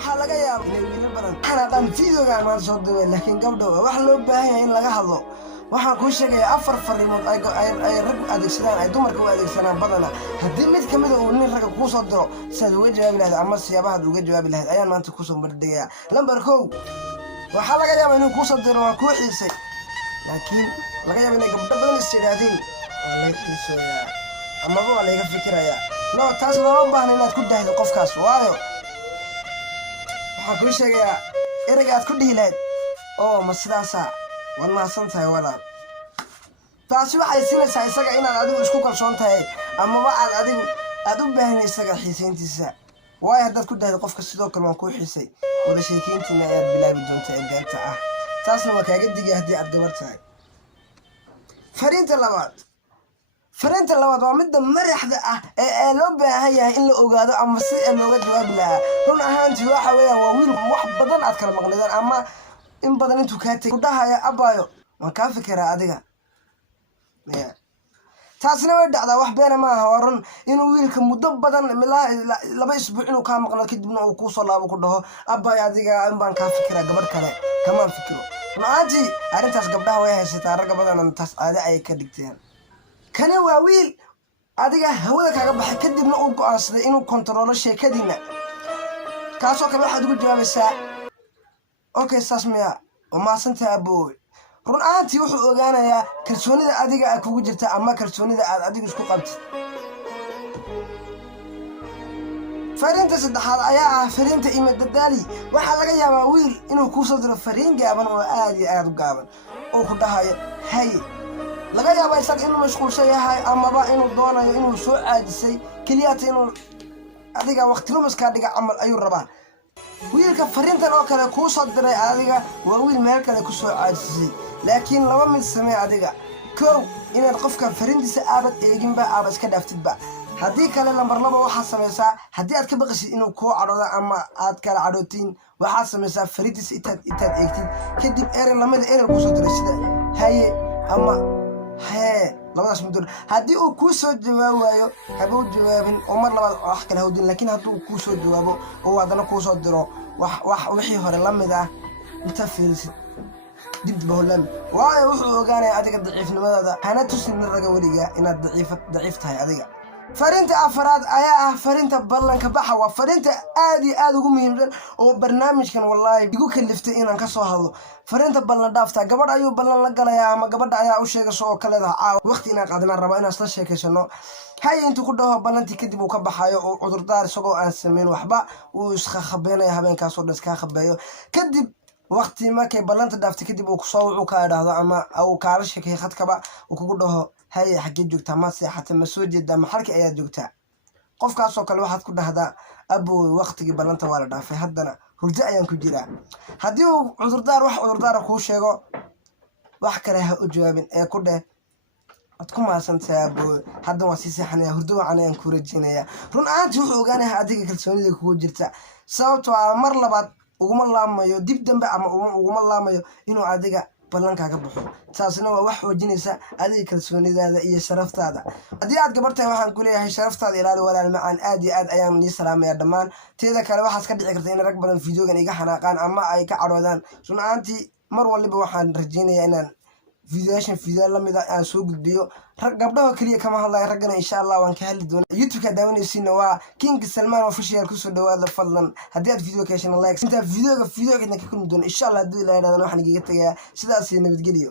waxaa laga yaabaa inay wiilal badan xanaaqaan fiidoogaan maanta soo duubay laakiin gabdhow wax loo baahan yahay in laga hadlo waxaan kuu sheegayaa 4 fariimood ay rag adeegsadaan ay dumarka u adeegsanaan badana haddii mid ka mid uu nin ragga kuu soo diro sidaad uga jawaabi lahayd ama siyaabahaad uga jawaabi lahayd ayaan maanta kusoo bardhigayaa lambar 1 waxaa laga yaabaa inuu kuu soo diro waan kuu xiisay laakiin laga yaabaa inay gabdho badan is yidhaahdeen waa laga xiisooyaa amaba waa layga fikirayaa no taas looma baahna inaad ku dahdo qofkaas waayo waxaan kuu sheegayaa ereyga aad ku dhihi lahayd oo ma sidaasaa waad mahadsan tahay walaal taasi waxay siinaysaa isaga inaad adigu isku kalsoon tahay amaba aad u baahan isaga xiisayntiisa waayo haddaad ku dahdo qofka sidoo kale waan kuu xiisay wada sheekeyntiina ayaad bilaabi doontaa ee beenta ah taasna waa kaaga digay haddii aad gabar tahay fariinta labaad waa midda madaxda ah ee loo baahan yahay in la ogaado ama si looga jawaabi lahaa run ahaantii waxa weeyaan waa wiil wax badan aad kala maqlidaan ama in badan intuu kaa tegay kudhahaya abaayo waan kaa fikiraa adiga taasna way dhacdaa wax beena ma aha waa run inuu wiilka muddo badan 2 isbuuc inuu kaa maqlo kadibna uu kuu soo laabo ku dhaho abaayo adiga in baan kaa fikiraa gabadh kale kamaan fikiro run ahaantii arrintaas gabdhaha way haysataa ragga badan taas caadi ayay ka dhigteen kani waa wiil adiga hawada kaaga baxay kadibna uu go'aansaday inuu kontaroolo sheekadiina kaasoo kale waxaad ugu jawaabaysaa okay saas miya umaasantahay abooy run ahaantii wuxuu ogaanayaa kalsoonida adiga ay kugu jirta ama kalsoonida aad adigu isku qabtid fariinta saddexaad ayaa ah fariinta imadadaali waxaa laga yaabaa wiil inuu kuu soo diro fariin gaaban oo aad iyo aad u gaaban oo ku dhahayo haye laga yaabaa isaga inuu mashquulsan yahay amaba inuu doonayo inuu soo caajisay keliyaata inuu adiga waqti lumiskaa dhiga camal ayuu rabaa wiilka fariintan oo kale kuu soo diray adiga waa wiil meel kale ku soo caajisay laakiin laba mid samee adiga kow inaad qofka fariintiisa aabad eeginba aaba iska dhaaftidba haddii kale lambar 2 waxaad samaysaa haddii aad ka baqasid inuu kuu cadhoodo ama aad kala cadhootiin waxaad samaysaa fariintiisa intaad eegtid kadib lamada erey kusoo diray sida haye ama hee labadaas muddo haddii uu kuu soo jawaabayo habuu jawaabin oo mar labaad wax kala hawdin laakiin haddii uu kuu soo jawaabo oo haddana kuu soo diro wax wixii hore la mid ah inta fiirisid dib bahlan waayo wuxuu ogaanayaa adiga daciifnimadaada hana tusin raga weliga inaad daciif tahay adiga fariinta afraad ayaa ah fariinta ballanka baxa waa fariinta aad iyo aad ugu muhiimsan oo barnaamijkan wallahi igu kaliftay inaan ka soo hadlo fariinta ballan dhaafta gabadh ayuu ballan la galayaa ama gabadha ayaa u sheegayso oo kale waqti inaan qaadana raba inaan isla sheekaysano haye intuu ku dhaho ballantii kadib uu ka baxayo oo cudurdaar isagoo aan samayn waxba uu iska khabeynaya habeenkaasoo dhan iska khabeeyo kadib waqti markay ballanta dhaaftay kadib uu kusoo wuxuu ka idhaahdo ama uu kaala sheekay khadkaba uu kugu dhaho haye xaggee joogtaa ma seexatay ma soo jeedaa maxalkii ayaa joogtaa qofkaasoo kale waxaad ku dhahdaa abooy waqtigii ballanta waa la dhaafay haddana hurdo ayaan ku jiraa haddii uu cudurdaara kuu sheego wax kale ha u jawaabin ee ku dheh waad ku mahadsantahay abooy haddan waa sii seexanaya hurdo wacan ayaan kuu rajeynayaa run ahaantii wuxuu ogaanayaa adiga kalsoonida kugu jirta sababtoo ah mar labaad uguma laamayo dib dambe ama uguma laamayo inuu adiga ballankaaga baxo taasina waa wax xoojinaysa adiga kalsoonidaada iyo sharaftaada haddii aad gabar tahay waxaan ku leeyahay sharaftaada ilaali walaal macaan aad iyo aad ayaan nii salaamayaa dhammaan teeda kale waxaad ka dhici karta in rag badan fiideogan iga xanaaqaan ama ay ka cadhoodaan run ahaantii mar waliba waxaan rajeynayaa inaan فيديو لمد aan soo gudbiyo rag gabdhaha kaliya kama hadlayo ragana insha Allah waan ka heli doonaa YouTube-ka daawanaysiina waa King Salman official ku soo dhawaada fadlan haddii aad video ka heshaan like inta videoga ka kulmi doona insha Allah hadii la yiraahdo waxaan iga tagayaa sidaas iyo nabadgelyo